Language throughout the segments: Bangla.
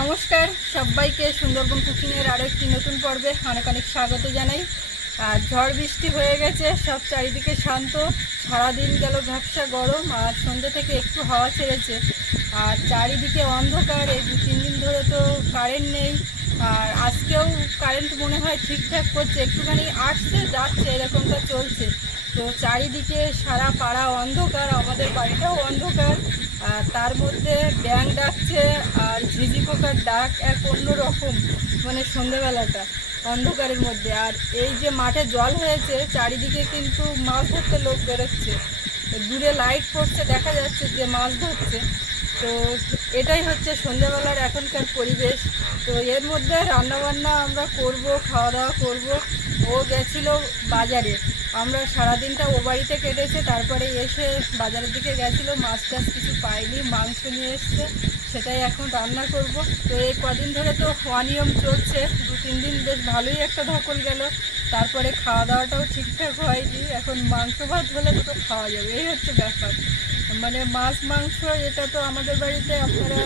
নমস্কার, সবাইকে সুন্দরবন কুকিংয়ের আরও একটি নতুন পর্বে অনেক অনেক স্বাগত জানাই। আর ঝড় বৃষ্টি হয়ে গেছে, সব চারিদিকে শান্ত। সারাদিন গেল ব্যবসা গরম, আর সন্ধ্যে থেকে একটু হাওয়া ছেড়েছে। আর চারিদিকে অন্ধকার, এই দু তিন দিন ধরে তো কারেন্ট নেই। আর আজকেও কারেন্ট মনে হয় ঠিকঠাক করছে, একটুখানি আসছে, যাচ্ছে, এরকমটা চলছে। তো চারিদিকে সারা পাড়া অন্ধকার, আমাদের বাড়িটাও অন্ধকার। আর তার মধ্যে ব্যাং ডাকছে আর ঝিঝি পোকার ডাক এক অন্যরকম মানে সন্ধেবেলাটা অন্ধকারের মধ্যে। আর এই যে মাঠে জল হয়েছে, চারিদিকে কিন্তু মাছ ধরতে লোক বেরোচ্ছে। দূরে লাইট পড়ছে, দেখা যাচ্ছে যে মাছ ধরছে। তো এটাই হচ্ছে সন্ধ্যাবেলার এখনকার পরিবেশ। তো এর মধ্যে রান্নাবান্না আমরা করব খাওয়া দাওয়া করব। ও গেছিল বাজারে। আমরা সারাদিনটা ও বাড়িতে কেটেছে, তারপরে এসে বাজারের দিকে গেছিল। মাছ টাছ কিছু পাইনি, মাংস নিয়ে এসছে, সেটাই এখন রান্না করব। তো এই কদিন ধরে তো অনিয়ম চলছে। দু, তিন দিন বেশ ভালোই একটা ধকল গেল। তারপরে খাওয়া দাওয়াটাও ঠিকঠাক হয়নি। এখন মাংস ভাত হলে তো খাওয়া যাবে, এই হচ্ছে ব্যাপার। মানে মাছ, মাংস, এটা তো আমাদের বাড়িতে আপনারা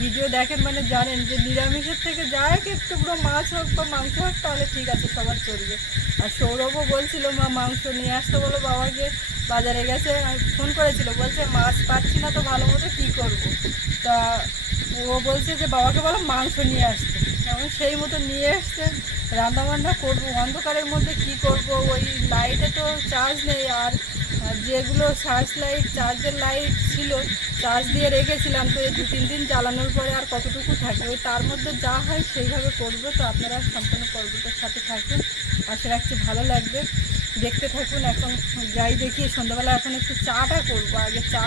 ভিডিও দেখেন মানে জানেন যে নিরামিষের থেকে যা এক একটু পুরো মাছ হোক বা মাংস হোক, তাহলে ঠিক আছে, সবার চলবে। আর সৌরভও বলছিল, মা, মাংস নিয়ে আসতে বলো বাবাকে, বাজারে গেছে। ফোন করেছিল, বলছে, মাছ পাচ্ছি না তো ভালো মতো কী করব? তা ও বলছে যে, বাবাকে বলো মাংস নিয়ে আসতে। এবং সেই মতো নিয়ে এসছে রান্নাবান্না করব। অন্ধকারের মধ্যে কি করব? ওই লাইটে তো চার্জ নেই। আর যেগুলো সার্চ লাইট, চার্জের লাইট ছিল, চার্জ দিয়ে রেখেছিলাম, তো এই দু তিন দিন জ্বালানোর পরে আর কতটুকু থাকে ওই তার মধ্যে যা হয় সেইভাবে করব, তো আপনারা সম্পূর্ণ পর্বটার সাথে থাকুন। আশা রাখছি ভালো লাগবে। দেখতে থাকুন এখন, যাই দেখি, সন্ধ্যাবেলা এখন একটু চাটা করব। আগে চা,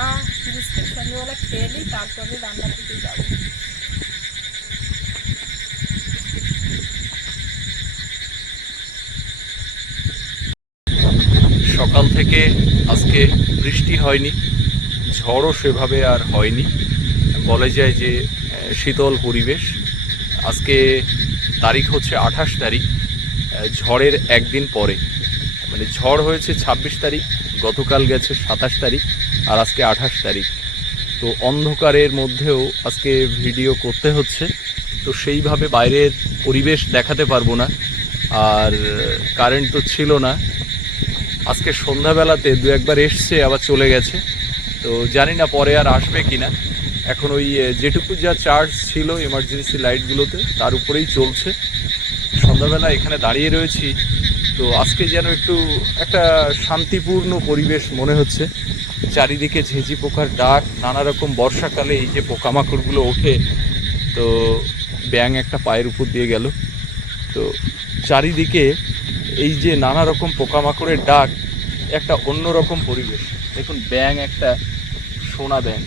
বিস্কিট সন্ধ্যাবেলা খেয়ে নিই, তারপরে রান্নার দিকে যাব। সকাল থেকে আজকে বৃষ্টি হয়নি, ঝড়ও সেভাবে আর হয়নি। বলা যায় যে শীতল পরিবেশ। আজকে তারিখ হচ্ছে আঠাশ তারিখ ঝড়ের একদিন পরে। মানে ঝড় হয়েছে ছাব্বিশ তারিখ, গতকাল গেছে সাতাশ তারিখ, আর আজকে আঠাশ তারিখ। তো অন্ধকারের মধ্যেও আজকে ভিডিও করতে হচ্ছে। তো সেইভাবে বাইরের পরিবেশ দেখাতে পারব না। আর কারেন্ট তো ছিল না। আজকে সন্ধ্যাবেলাতে দু একবার এসছে, আবার চলে গেছে। তো জানি না পরে আর আসবে কি না এখন ওই যেটুকু যা চার্জ ছিল এমার্জেন্সি লাইটগুলোতে তার উপরেই চলছে। সন্ধ্যাবেলা এখানে দাঁড়িয়ে রয়েছি। তো আজকে যেন একটু একটা শান্তিপূর্ণ পরিবেশ মনে হচ্ছে। চারিদিকে ঝেঁঝি পোকার ডাক, নানা রকম বর্ষাকালে এই যে পোকামাকড়গুলো ওঠে, তো ব্যাং একটা পায়ের উপর দিয়ে গেল। তো চারিদিকে এই যে নানা রকম পোকামাকড়ের ডাক, একটা অন্যরকম পরিবেশ। দেখুন ব্যাং একটা সোনা ব্যাং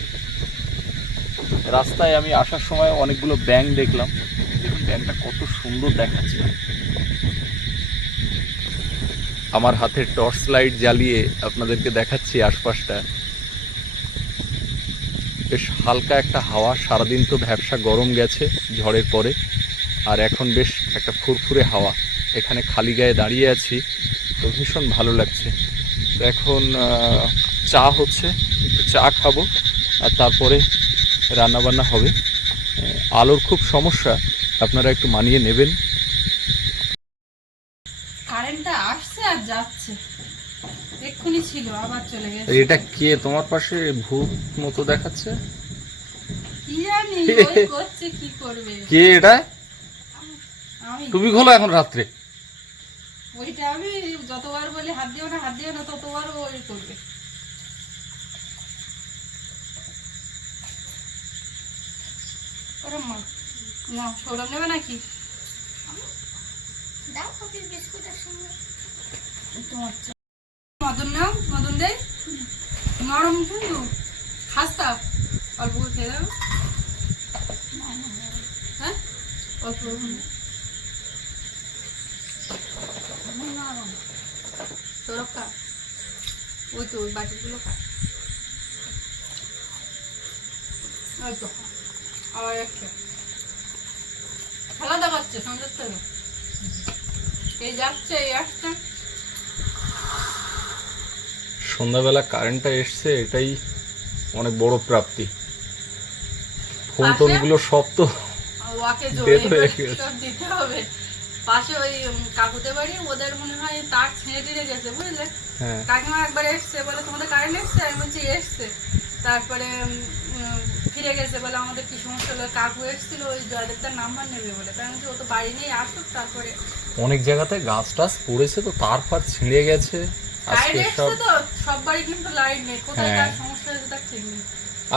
রাস্তায় আমি আসার সময় অনেকগুলো ব্যাং দেখলাম। দেখুন ব্যাংটা কত সুন্দর দেখাচ্ছে। আমার হাতে টর্চ লাইট জ্বালিয়ে আপনাদেরকে দেখাচ্ছি আশপাশটা। বেশ হালকা একটা হাওয়া, সারাদিন তো ব্যবসা গরম গেছে ঝড়ের পরে, আর এখন বেশ একটা ফুরফুরে হাওয়া। এখানে খালি গায়ে দাঁড়িয়ে আছি তো ভীষণ ভালো লাগছে। তো এখন চা হচ্ছে চা খাব আর তারপরে রান্নাবান্না হবে। আলোর খুব সমস্যা আপনারা একটু মানিয়ে নেবেন। কারেন্টটা আসছে আর যাচ্ছে। এক্ষুনি ছিল আবার চলে গেছে। এটা কে? তোমার পাশে ভূত মতো দেখাচ্ছে? কি জানি ওই করছে কি করবে? কে এটা? আমি তুমি খোলো এখন রাত্রে। ওইটা আমি যতবার বলি হাত দিও না হাত দিও না ততবার ওই করবে। মা না সৌরভ নেবে নাকি? দাও কফির বিস্কুটের সঙ্গে। তোমার চা- মদন নাও মদন দেয় নরম কিন্তু খাস্তা অল্প খেয়ে দাও। হ্যাঁ? অল্প সৌরভ খা ওই তো ওই বাটিগুলো খা। ওই তো আবার একটা খেলা দেখাচ্ছে সন্ধ্যের থেকে এই যাচ্ছে এই আসছে সন্ধ্যাবেলা কারেন্টটা এসছে এটাই অনেক বড় প্রাপ্তি। ফোন টোনগুলো সব তো দিতে হবে। পাশে ওই কাকুতে বাড়ি ওদের মনে হয় তার ছেড়ে টেড়ে গেছে বুঝলে? হ্যাঁ। কাকিমা একবার এসছে বলে তোমাদের কারেন্ট এসছে? আমি বলছি এসছে। তারপরে ফিরে গেছে বলে আমাদের কি সমস্যা? হলো কাকু এসেছিল ওই জয়দেবদার নাম্বার নেবে বলে। তাই আমি ও তো বাড়ি নেই আসুক তারপরে। অনেক জায়গাতে গাছ টাছ পড়েছে তো তার ফার ছিঁড়ে গেছে। আজকে সব সব বাড়ি কিন্তু লাইট নেই। কোথায় হ্যাঁ। কার সমস্যা হয়েছে তার ঠিক নেই।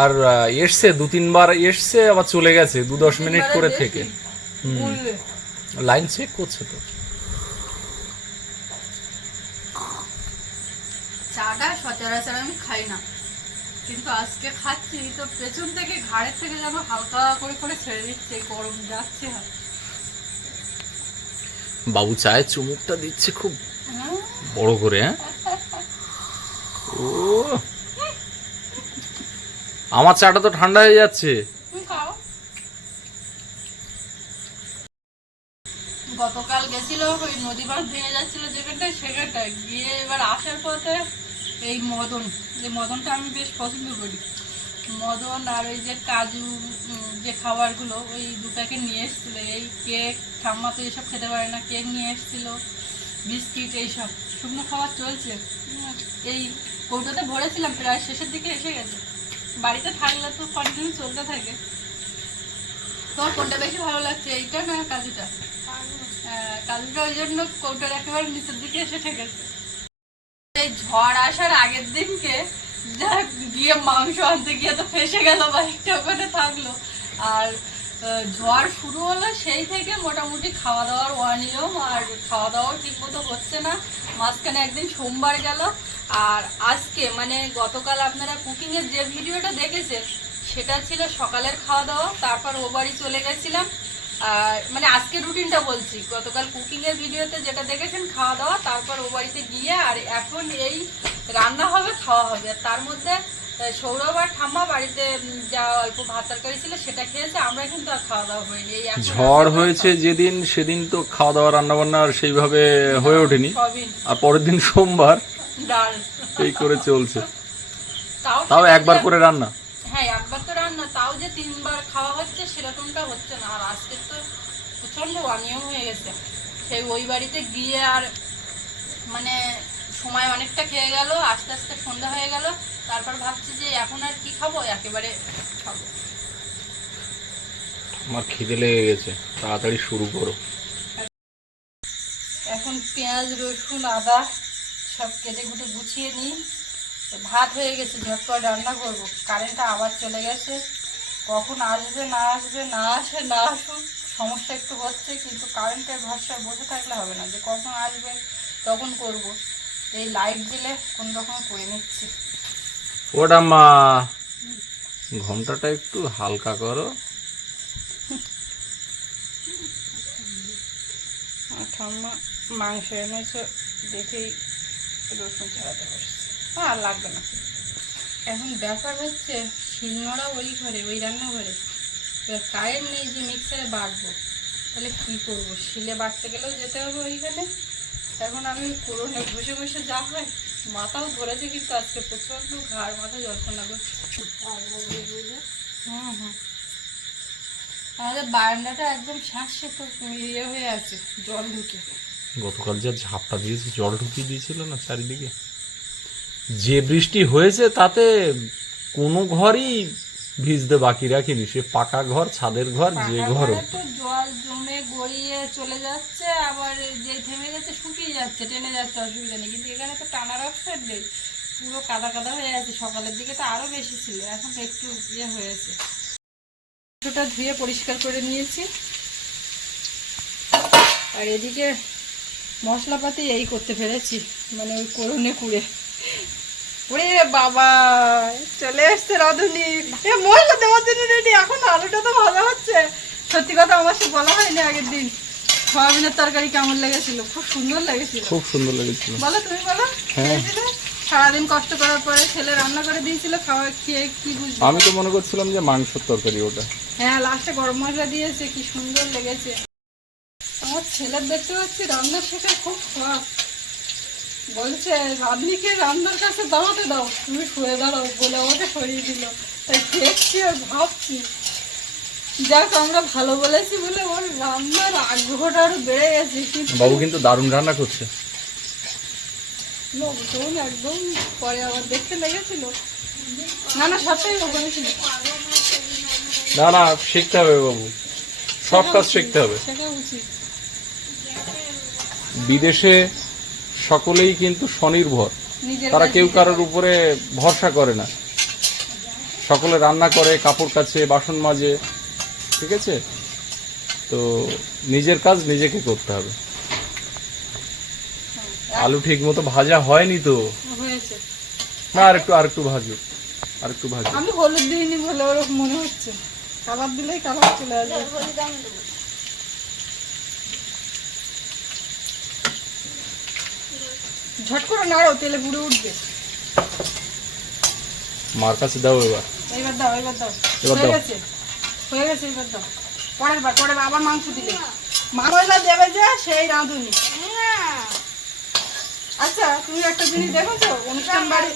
আর এসছে দু তিনবার এসছে আবার চলে গেছে দু দশ মিনিট করে থেকে। হুম। লাইন চেক করছে তো। চাটা সচরাচর আমি খাই না। কিন্তু আজকে খাচ্ছি তো পেছন থেকে ঘাড়ের থেকে যেন হালকা করে করে ছেড়ে দিচ্ছে গরম যাচ্ছে। বাবু চায়ের চুমুকটা দিচ্ছে খুব বড় করে হ্যাঁ? ও। আমার চাটা তো ঠান্ডা হয়ে যাচ্ছে তুমি খাও গতকাল গেছিল, ওই নদী বাঁধ ভেঙে যাচ্ছিল যেখানটায় সেখানটায় গিয়ে এবার আসার পথে এই মদন, যে মদনটা আমি বেশ পছন্দ করি। মদন আর ওই যে কাজু যে খাবারগুলো, ওই দু প্যাকেট নিয়ে এসেছিল। এই কেক, ঠাম্মা তো এইসব খেতে পারে না, কেক নিয়ে এসেছিল, বিস্কিট, এইসব। শুকনো খাবার চলছে। এই কৌটোতে ভরেছিলাম, প্রায় শেষের দিকে এসে গেছে। বাড়িতে থাকলে তো কন্টিনিউ চলতে থাকে। তোমার কোনটা ভালো লাগছে? এইটা না কাজুটা? হ্যাঁ, কাজুটা ওই জন্য একেবারে নিচের দিকে এসে এই ঝড় আসার আগের দিনকে যা গিয়ে মাংস আনতে গিয়ে তো ফেসে গেল বাইকটা ওখানে থাকল। আর ঝড় শুরু হলো সেই থেকে মোটামুটি খাওয়া দাওয়ার অনিয়ম আর খাওয়া দাওয়াও ঠিক মতো হচ্ছে না। মাঝখানে একদিন সোমবার গেল। আর আজকে মানে গতকাল আপনারা কুকিংয়ের যে ভিডিওটা দেখেছেন সেটা ছিল সকালের খাওয়া দাওয়া তারপর ও বাড়ি চলে গেছিলাম। আর মানে আজকে রুটিনটা বলছি গতকাল কুকিং এর ভিডিওতে যেটা দেখেছেন খাওয়া দাওয়া তারপর ও বাড়িতে গিয়ে আর এখন এই রান্না হবে খাওয়া হবে। আর তার মধ্যে সৌরভ আর ঠাম্মা বাড়িতে যা অল্প ভাত তরকারি ছিল সেটা খেয়েছে আমরা কিন্তু আর খাওয়া দাওয়া হয়নি। ঝড় হয়েছে যেদিন সেদিন তো খাওয়া দাওয়া রান্না বান্না আর সেইভাবে হয়ে ওঠেনি। আর পরের দিন সোমবার ডাল। এই করে চলছে। তাও একবার করে রান্না। হ্যাঁ একবার তো রান্না তাও যে তিনবার খাওয়া হচ্ছে সেরকমটা হচ্ছে না। আর আজকে তো প্রচণ্ড অনিয়ম হয়ে গেছে। সেই ওই বাড়িতে গিয়ে আর মানে সময় অনেকটা খেয়ে গেল আস্তে আস্তে সন্ধ্যা হয়ে গেল। তারপর ভাবছি যে এখন আর কি খাব? একেবারে খাব। আমার খিদে লেগে গেছে। তাড়াতাড়ি শুরু করো। এখন পেঁয়াজ রসুন আদা সব কেটে কুটে গুছিয়ে নিই। ভাত হয়ে গেছে ঝটপট রান্না করব। কারেন্টটা আবার চলে গেছে। কখন আসবে না আসবে না আসে না আসুক সমস্যা একটু হচ্ছে কিন্তু কারেন্টের ভরসায় বসে থাকলে হবে না যে কখন আসবে তখন করব। এই লাইট দিলে কোন রকম করে নিচ্ছি। ওটা মা ঘন্টাটা একটু হালকা করো। ঠাম্মা মাংস এনেছে দেখেই রসুন ছাড়াতে বসছে। আর লাগবে না। এখন ব্যাপার হচ্ছে শিলনোড়া ওই ঘরে ওই রান্নাঘরে। এবার কারেন্ট নেই যে মিক্সারে বাটবো। তাহলে কী করব? শিলে বাটতে গেলেও যেতে হবে ওইখানে। এখন আমি পুরোনো বসে বসে যা হয় মাথাও ধরেছে কিন্তু আজকে প্রচণ্ড ঘাড় মাথা যন্ত্রণা করছে। হুম হুম। আমাদের বারান্দাটা একদম শ্বাসে তো ইয়ে হয়ে আছে জল ঢুকে। গতকাল যা ঝাপটা দিয়েছে জল ঢুকিয়ে দিয়েছিল না চারিদিকে? যে বৃষ্টি হয়েছে তাতে কোনো ঘরই ভিজতে বাকি রাখিনি। সে পাকা ঘর ছাদের ঘর যে ঘর জল জমে গড়িয়ে চলে যাচ্ছে আবার যে থেমে গেছে শুকিয়ে যাচ্ছে টেনে যাচ্ছে অসুবিধা নেই। কিন্তু এখানে তো টানার অপশন নেই। পুরো কাদা কাদা হয়ে আছে। সকালের দিকে তো আরও বেশি ছিল এখন তো একটু ইয়ে হয়েছে। মাংসটা ধুয়ে পরিষ্কার করে নিয়েছি। আর এদিকে মশলাপাতি এই করতে ফেলেছি মানে ওই করনে কুড়ে। ওরে বাবা চলে এসছে রাঁধুনি এ মশলা দেওয়ার জন্য রেডি এখন আলুটা তো ভালো হচ্ছে। সত্যি কথা আমার সে বলা হয়নি আগের দিন। সয়াবিনের তরকারি কেমন লেগেছিল? খুব সুন্দর লেগেছিল। খুব সুন্দর লেগেছিল। বলো তুমি বলো। হ্যাঁ। সারাদিন কষ্ট করার পরে ছেলে রান্না করে দিয়েছিল খাওয়া খেয়ে কি বুঝলি আমি তো মনে করছিলাম যে মাংসের তরকারি ওটা। হ্যাঁ লাস্টে গরম মশলা দিয়েছে কি সুন্দর লেগেছে। আমার ছেলের দেখতে পাচ্ছি রান্না শেখার খুব শখ বলছে রাঁধুনিকে রান্নার কাছে দাঁড়াতে দাও। তুমি শুয়ে দাঁড়াও বলে আমাকে সরিয়ে দিল। তাই দেখছি আর ভাবছি। যাক আমরা ভালো বলেছি বলে ওর রান্নার আগ্রহটা আরও বেড়ে গেছে বাবু কিন্তু দারুণ রান্না করছে। একদম পরে আবার দেখতে লেগেছিল। না না বলেছিল। না না শিখতে হবে বাবু। সব কাজ শিখতে হবে। সেটা উচিত। বিদেশে সকলেই কিন্তু স্বনির্ভর। তারা কেউ কারোর উপরে ভরসা করে না। সকলে রান্না করে কাপড় কাচে বাসন মাজে ঠিক আছে? তো নিজের কাজ নিজেকে করতে হবে। আলু ঠিক মতো ভাজা হয়নি তো? হয়েছে। না আর একটু আর একটু ভাজো আর একটু ভাজো। আমি হলুদ দিইনি বলে ওরকম মনে হচ্ছে। কালার দিলেই কালার চলে আসবে হলুদ আমি দেবো ঝট করে নাড়ো তেলে পুড়ে উঠবে। মার কাছে দাও এবার। এইবার দাও এবার দাও। এবার হয়ে। গেছে? হয়ে গেছে এবার দাও। পরের বার পরের বার আবার মাংস দিলে। মশলা দেবে যে সেই রাঁধুনি। না আচ্ছা তুমি একটা জিনিস দেখেছ? অনুষ্ঠান বাড়ি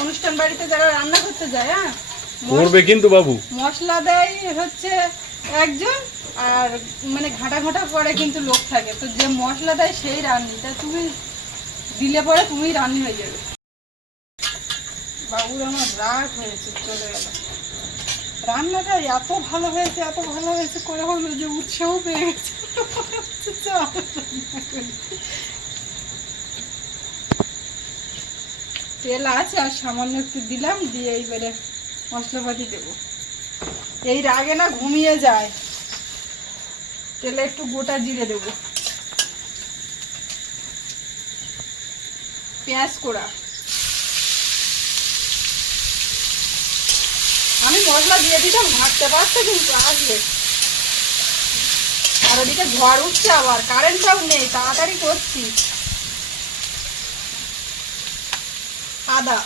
অনুষ্ঠান বাড়িতে যারা রান্না করতে যায় হ্যাঁ? করবে কিন্তু বাবু। মশলা দেয় হচ্ছে একজন আর মানে ঘাটা ঘাটা করে কিন্তু লোক থাকে। তো যে মশলা দেয় সেই রান্নি তা তুমি দিলে পরে তুমি রান্নি হয়ে যাবে। বাবুর আমার রাগ হয়েছে, চলে গেল। রান্নাটা এত ভালো হয়েছে, এত ভালো হয়েছে করে হলো যে উৎসাহ পেয়ে গেছে। তেল আছে, আর সামান্য একটু দিলাম, দিয়ে এইবারে মশলাপাতি দেবো। এই রাগে না ঘুমিয়ে যায়। তেলে একটু গোটা জিরে দেব। পেঁয়াজ কোড়া। আমি মশলা দিয়ে দিতাম, ভাজতে পারতে কিন্তু আসলে আর ওদিকে ঝড় উঠছে আবার কারেন্টটাও নেই, তাড়াতাড়ি করছি। আদা।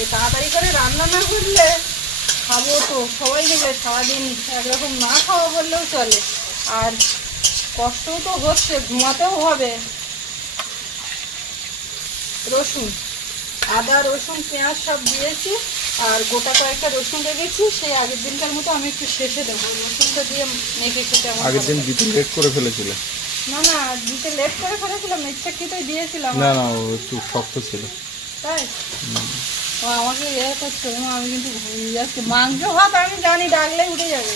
এই তাড়াতাড়ি করে রান্না না করলে খাব তো, সবাই মিলে সারাদিন একরকম না খাওয়া বললেও চলে। আর কষ্টও তো হচ্ছে, ঘুমাতেও হবে। রসুন আদা রসুন পেঁয়াজ সব দিয়েছি আর গোটা কয়েকটা রসুন রেখেছি সেই আগের দিনকার মতো আমি একটু শেষে দেবো। রসুনটা দিয়ে মেখে খেতে আগের দিন দিতে লেট করে ফেলেছিল? না না দিতে লেট করে ফেলেছিলাম ইচ্ছা খেতেই দিয়েছিলাম? না না একটু শক্ত ছিল। তাই? আমাকে ইয়ে করছে আমি কিন্তু যাচ্ছি। মাংস ভাত আমি জানি ডাকলে উঠে যাবে।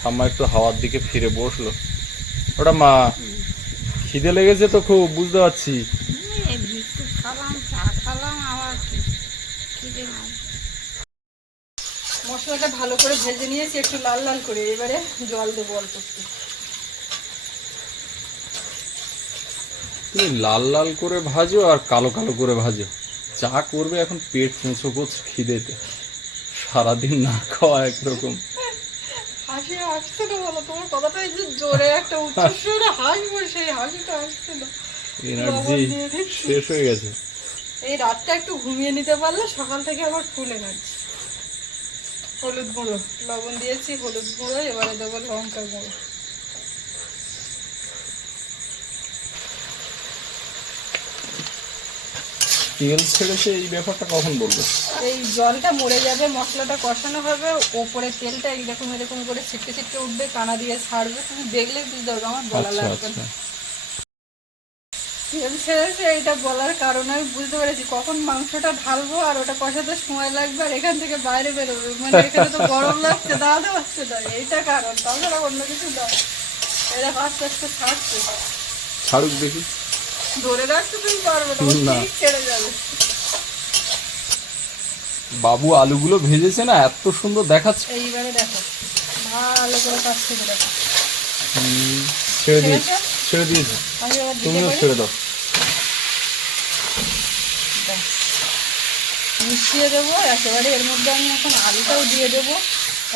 ঠাম্মা একটু হাওয়ার দিকে ফিরে বসল। ওটা মা খিদে লেগেছে তো খুব বুঝতে পারছি। মশলাটা ভালো করে ভেজে নিয়েছি একটু লাল লাল করে। এবারে জল দেবো অল্প একটু। তুমি লাল লাল করে ভাজো আর কালো কালো করে ভাজো। চা করবে এখন পেট মুছো করছে খিদেতে। সারাদিন না খাওয়া একরকম। হাসি বলো তোমার কথাটা এই যে জোরে একটা উচ্চস্বরে হাসবো সেই হাসিটা এনার্জি শেষ হয়ে গেছে। এই রাতটা একটু ঘুমিয়ে নিতে পারলে সকাল থেকে আবার ফুল এনার্জি হলুদ গুঁড়ো লবণ দিয়েছি হলুদ গুঁড়ো এবারে দেবো লঙ্কা গুঁড়ো। তেল ছেড়েছে এই ব্যাপারটা কখন বলব? এই জলটা মরে যাবে মশলাটা কষানো হবে ওপরে তেলটা এইরকম এরকম করে ছিটকে ছিটকে উঠবে কানা দিয়ে ছাড়বে তুমি দেখলে বুঝতে পারবে আমার বলা আচ্ছা লাগবে আচ্ছা। না তেল ছেড়েছে এটা বলার কারণে আমি বুঝতে পেরেছি কখন মাংসটা ঢালবো আর ওটা কষাতে সময় লাগবে আর এখান থেকে বাইরে বেরোবে। মানে এখানে তো গরম লাগছে দাঁড়াতে পারছে না এইটা কারণ তাছাড়া অন্য কিছু না এটা আস্তে আস্তে ছাড়ছে। ছাড়ুক দেখি। ধরে রাখতে তুমি পারবে না ঠিক ছেড়ে যাবে। বাবু আলুগুলো ভেজেছে না এত সুন্দর দেখাচ্ছে। এইবারে দেখো ভালো করে কাজ থেকে দেখো। ছেড়ে দিয়েছে ছেড়ে দিয়েছে আমি এবার দিতে তুমিও ছেড়ে দাও। মিশিয়ে দেবো একেবারে এর মধ্যে আমি এখন আলুটাও দিয়ে দেবো।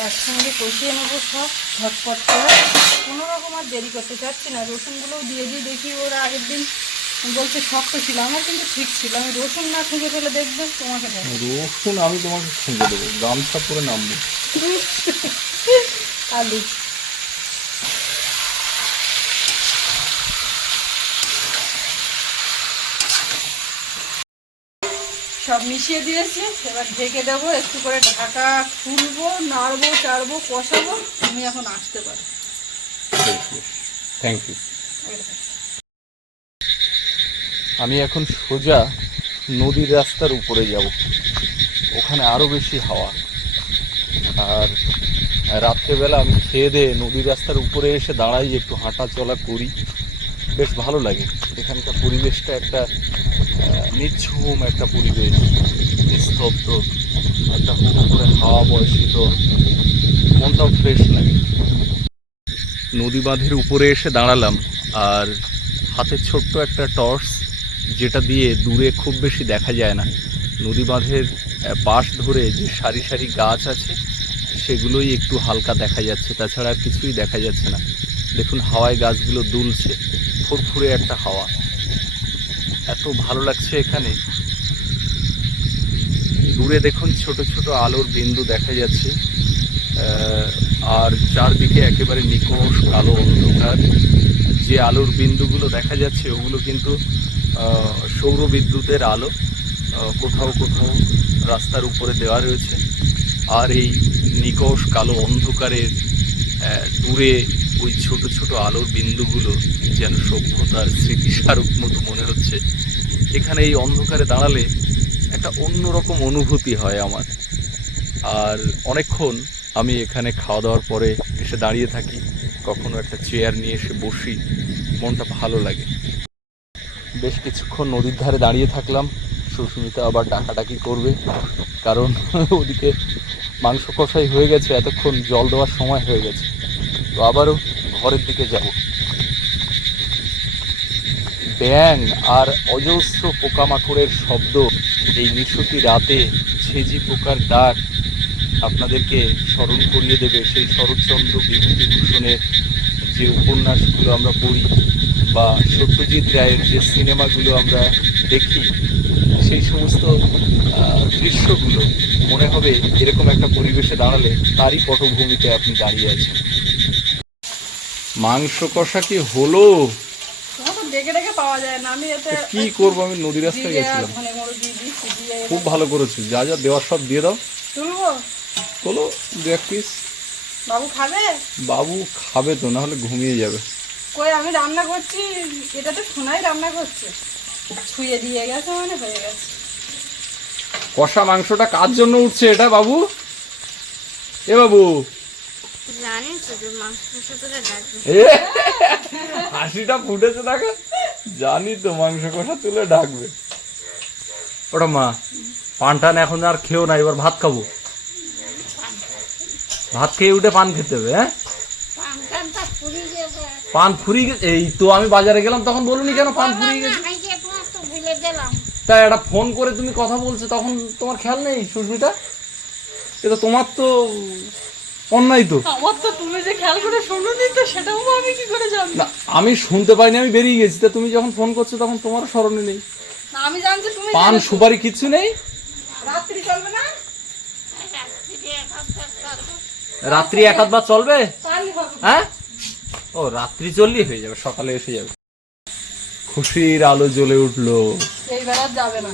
একসঙ্গে কষিয়ে নেব সব ঝটপট করে। কোনো রকম আর দেরি করতে চাচ্ছি না রসুনগুলোও দিয়ে দিয়ে দেখি ওরা আগের দিন বলছে শক্ত ছিল আমার কিন্তু ঠিক ছিল। আমি রসুন না খুঁজে ফেলে দেখবে তোমাকে রসুন আমি তোমাকে সঙ্গে দেবো গামছা পরে নামবো। আলু। সব মিশিয়ে দিয়েছি এবার ঢেকে দেবো একটু করে ঢাকা খুলবো নাড়বো চাড়বো কষাবো তুমি এখন আসতে পারো থ্যাংক ইউ আমি এখন সোজা নদীর রাস্তার উপরে যাব। ওখানে আরও বেশি হাওয়া। আর রাত্রেবেলা আমি খেয়ে দিয়ে নদীর রাস্তার উপরে এসে দাঁড়াই, একটু হাঁটা চলা করি। বেশ ভালো লাগে। এখানকার পরিবেশটা একটা নিঝুম একটা পরিবেশ। নিস্তব্ধ, একটা হুট করে হাওয়া বয় শীতল মনটাও ফ্রেশ লাগে। নদী বাঁধের উপরে এসে দাঁড়ালাম, আর হাতে ছোট্ট একটা টর্চ যেটা দিয়ে দূরে খুব বেশি দেখা যায় না। নদী বাঁধের পাশ ধরে যে সারি সারি গাছ আছে, সেগুলোই একটু হালকা দেখা যাচ্ছে। তাছাড়া আর কিছুই দেখা যাচ্ছে না। দেখুন, হাওয়ায় গাছগুলো দুলছে। ফুরফুরে একটা হাওয়া। এত ভালো লাগছে এখানে। দূরে দেখুন, ছোট ছোট আলোর বিন্দু দেখা যাচ্ছে। আর চারদিকে একেবারে নিকোষ কালো অন্ধকার। যে আলোর বিন্দুগুলো দেখা যাচ্ছে, ওগুলো কিন্তু সৌর বিদ্যুতের আলো কোথাও কোথাও রাস্তার উপরে দেওয়া রয়েছে। আর এই নিকোষ কালো অন্ধকারের দূরে ওই ছোট ছোট আলোর বিন্দুগুলো যেন সভ্যতার স্মৃতিস্মারক মতো মনে হচ্ছে। এখানে এই অন্ধকারে দাঁড়ালে একটা অন্যরকম অনুভূতি হয় আমার। আর অনেকক্ষণ আমি এখানে খাওয়া দাওয়ার পরে এসে দাঁড়িয়ে থাকি, কখনো একটা চেয়ার নিয়ে এসে বসি, মনটা ভালো লাগে। বেশ কিছুক্ষণ নদীর ধারে দাঁড়িয়ে থাকলাম। সুস্মিতা আবার ডাকাডাকি করবে, কারণ ওদিকে মাংস কষাই হয়ে গেছে, এতক্ষণ জল দেওয়ার সময় হয়ে গেছে। তো আবারও ঘরের দিকে যাব। ব্যাং আর অজস্র পোকামাকড়ের শব্দ, এই নিশুতি রাতে ছেজি পোকার ডাক আপনাদেরকে স্মরণ করিয়ে দেবে সেই শরৎচন্দ্র বিভূতিভূষণের যে উপন্যাসগুলো আমরা পড়ি। বা সত্যজিৎ রায়ের যে সিনেমাগুলো আমরা দেখি সেই সমস্ত দৃশ্যগুলো মনে হবে এরকম একটা পরিবেশে দাঁড়ালে তারই পটভূমিতে আপনি দাঁড়িয়ে আছেন। মাংস কষা কি হলো? কি করব? আমি নদী রাস্তায় গেছিলাম। খুব ভালো করেছ। যা যা দেওয়ার সব দিয়ে দাও। চলো দু এক পিস বাবু খাবে? বাবু খাবে তো না হলে ঘুমিয়ে যাবে। কই আমি রান্না করছি এটা তো সোনাই রান্না করছে। ছুঁয়ে দিয়ে গেছে মানে হয়ে গেছে। কষা মাংসটা কার জন্য উঠছে এটা বাবু? এ বাবু। জানি তো মাংস কষা তোরা ডাকবে এ হাসিটা ফুটেছে দেখা। জানি তো মাংস কষা তুলে ডাকবে ওটা মা পান টান এখন আর খেও না এবার ভাত খাব। ভাত খেয়ে উঠে পান খেতে হবে হ্যাঁ? পান ফুরিয়ে গেছে? এই তো আমি বাজারে গেলাম তখন বলুনি কেন পান ফুরিয়ে গেছে? আমি যে তোমার তো তাই একটা ফোন করে তুমি কথা বলছো তখন তোমার খেয়াল নেই সুস্মিতা? এটা তোমার তো অন্যায় তো। আমার তো তুমি যে খেয়াল করে শুনুনি তো সেটাও আমি কি করে জানব? না আমি শুনতে পাইনি আমি বেরিয়ে গেছি। তা তুমি যখন ফোন করছ তখন তোমার স্মরণে নেই। না, আমি জানছি তুমি পান সুপারি কিচ্ছু নেই? রাত্রি চলবে না? রাত্রি এক আধবার চলবে। হ্যাঁ? ও রাত্রি চললেই হয়ে যাবে সকালে এসে যাবে। খুশির আলো জ্বলে উঠল। এইবার আর যাবে না।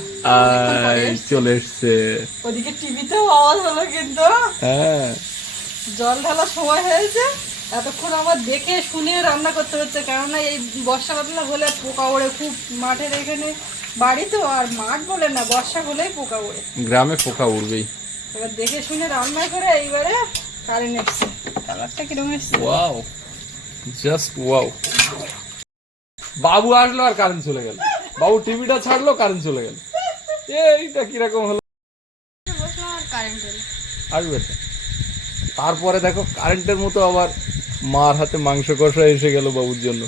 চলে এসছে। ওদিকে টিভিতেও আওয়াজ হলো কিন্তু। হ্যাঁ। জল ঢালার সময় হয়েছে। এতক্ষণ আমার দেখে শুনে রান্না করতে হচ্ছে। কেননা এই বর্ষা বাদলা হলে পোকা ওড়ে খুব মাঠের এখানে বাড়ি তো আর মাঠ বলে না বর্ষা হলেই পোকা ওড়ে। গ্রামে পোকা উঠবেই এবার দেখে শুনে রান্না করে এইবারে কারেন্ট এসছে। কালারটা কীরকম এসছে? ওয়াও জাস্ট ওয়াও বাবু আসলো আর কারেন্ট চলে গেল। বাবু টিভিটা ছাড়লো কারেন্ট চলে গেল। এইটা কীরকম হলো? আসবে তারপরে দেখো কারেন্টের মতো আবার মার হাতে মাংস কষা এসে গেল বাবুর জন্য।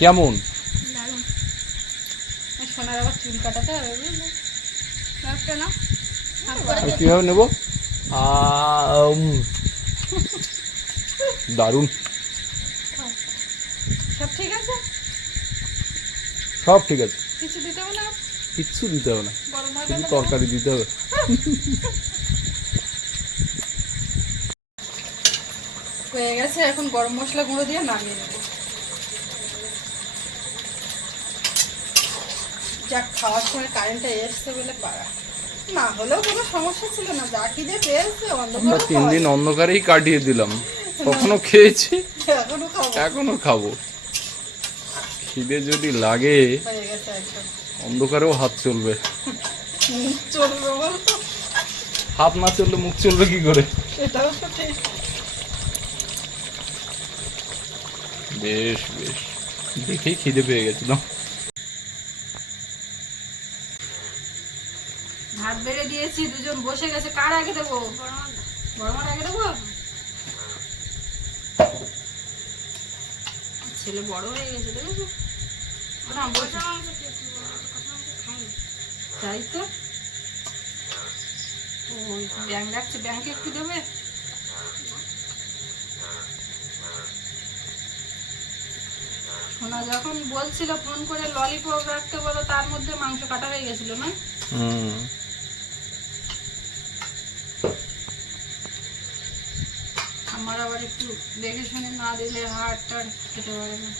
কেমন? সোনার আবার চুল কাটাতে হবে না কীভাবে নেব? দারুণ। সব ঠিক আছে? সব ঠিক আছে। কিছু দিতে হবে না? কিচ্ছু দিতে হবে না। হয়ে শুধু তরকারি দিতে হবে। হয়ে গেছে এখন গরম মশলা গুঁড়ো দিয়ে নামিয়ে নেব। যাক খাওয়ার সময় কারেন্টটা এসছে বলে পারা। না হলেও কোনো সমস্যা ছিল না। যা খিদে পেয়েছে আমরা তিন দিন অন্ধকারেই কাটিয়ে দিলাম। কখনো খেয়েছি এখনও খাব। খিদে যদি লাগে অন্ধকারেও হাত চলবে। হাত না চললে মুখ চলবে কি করে? বেশ বেশ। দেখেই খিদে পেয়ে গেছিল বেড়ে দিয়েছি, দুজন বসে গেছে। কার আগে দেবো? বড়মার আগে দেবো? ছেলে বড় হয়ে গেছে তাই তো? ওই ব্যাংক ডাকছে, ব্যাংকে একটু দেবে? শোনা যখন বলছিল ফোন করে ললিপপ রাখতে বলো, তার মধ্যে মাংস কাটা হয়ে গেছিল, না? হুম। দেখে শুনে না দিলে হাড় টাড় খেতে পারে না।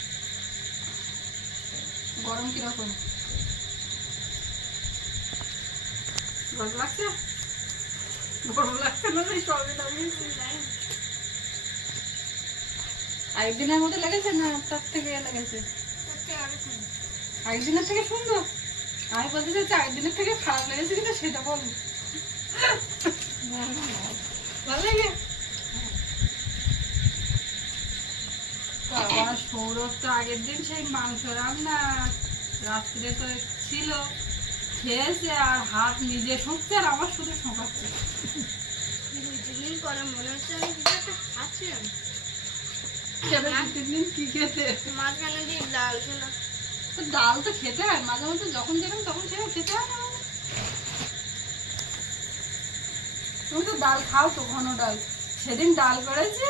গরম কীরকম? গরম লাগছে? গরম লাগছে না এই সবই লাগিয়েছি একদিনের মধ্যে লেগেছে না? তার থেকে লেগেছে। একদিনের থেকে সুন্দর। আমি বলতে চাইছি একদিনের থেকে খারাপ লেগেছে কিনা সেটা বল। ভালো লাগে? বাবা সৌরভ তো আগের দিন সেই মাংস রান্না রাত্রে তো ছিল। খেয়েছে আর হাত নিজে শুকছে আর আমার শুধু শোকাচ্ছে। করে মনে হচ্ছে আমি কিছু একটা খাচ্ছি। দিন কি খেতে? মাঝখানে দিয়ে ডাল তো ডাল তো খেতে হয় মাঝে মধ্যে যখন যেরকম তখন সেরকম খেতে হয় না। তুমি তো ডাল খাও তো ঘন ডাল। সেদিন ডাল করেছি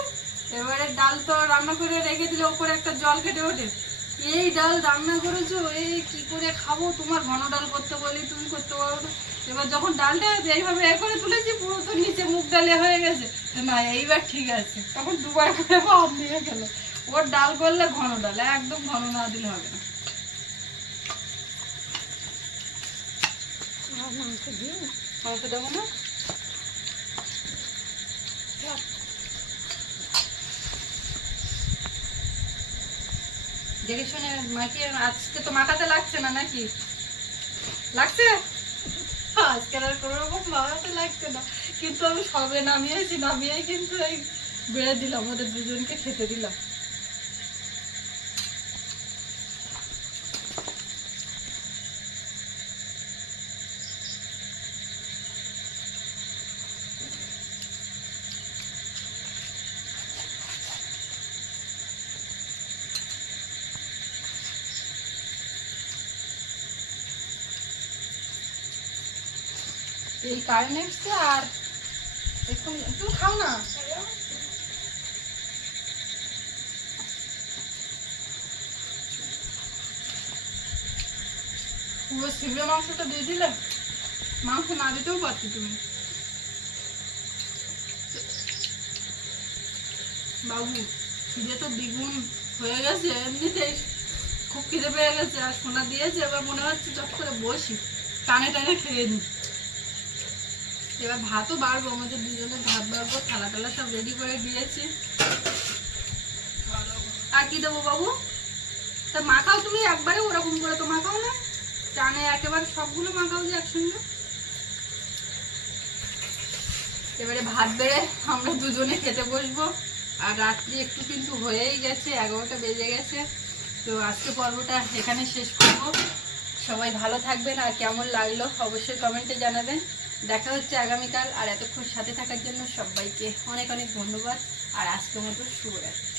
এবারে ডাল তো রান্না করে রেখে দিলে ওপরে একটা জল কেটে ওঠে। এই ডাল রান্না করেছ এই কি করে খাব? তোমার ঘন ডাল করতে বলি তুমি করতে পারো না। এবার যখন ডালটা এইভাবে এ করে তুলেছি পুরো তো নিচে মুখ ডালে হয়ে গেছে। না এইবার ঠিক আছে। তখন দুবার করে ভাব নিয়ে গেল। ওর ডাল করলে ঘন ডাল একদম ঘন না দিলে হবে না। মাংস দেবো না? দেখে শুনে মাকে আজকে তো মাখাতে লাগছে না নাকি? লাগছে? আজকে আর কোনো রকম মাখাতে লাগছে না। কিন্তু আমি সবে নামিয়েছি নামিয়ে কিন্তু এই বেড়ে দিলাম, ওদের দুজনকে খেতে দিলাম। কারেন্ট এসছে আর এখন একটু খাও না? পুরো মাংসটা দিয়ে দিলে? মাংস না দিতেও পারছি তুমি। বাবু, খিদে তো দ্বিগুণ হয়ে গেছে, এমনিতেই খুব খিদে পেয়ে গেছে, আর সোনা দিয়েছে, এবার মনে হচ্ছে চট করে বসি, টানে টানে খেয়ে নি এবার ভাতও বাড়বো, আমাদের দুজনে ভাত বাড়বো থালা টালা সব রেডি করে দিয়েছি। আর কি দেবো বাবু? তা মাখাও তুমি একবারে ওরকম করে তো মাখাও না। টানে একেবারে সবগুলো মাখাও যে একসঙ্গে। এবারে ভাত বেড়ে আমরা দুজনে খেতে বসবো। আর রাত্রি একটু কিন্তু হয়েই গেছে, এগারোটা বেজে গেছে। তো আজকে পর্বটা এখানে শেষ করব। সবাই ভালো থাকবেন, আর কেমন লাগল অবশ্যই কমেন্টে জানাবেন। দেখা হচ্ছে আগামীকাল, আর এতক্ষণ সাথে থাকার জন্য সবাইকে অনেক অনেক ধন্যবাদ, আর আজকের মতো শুভরাত্রি।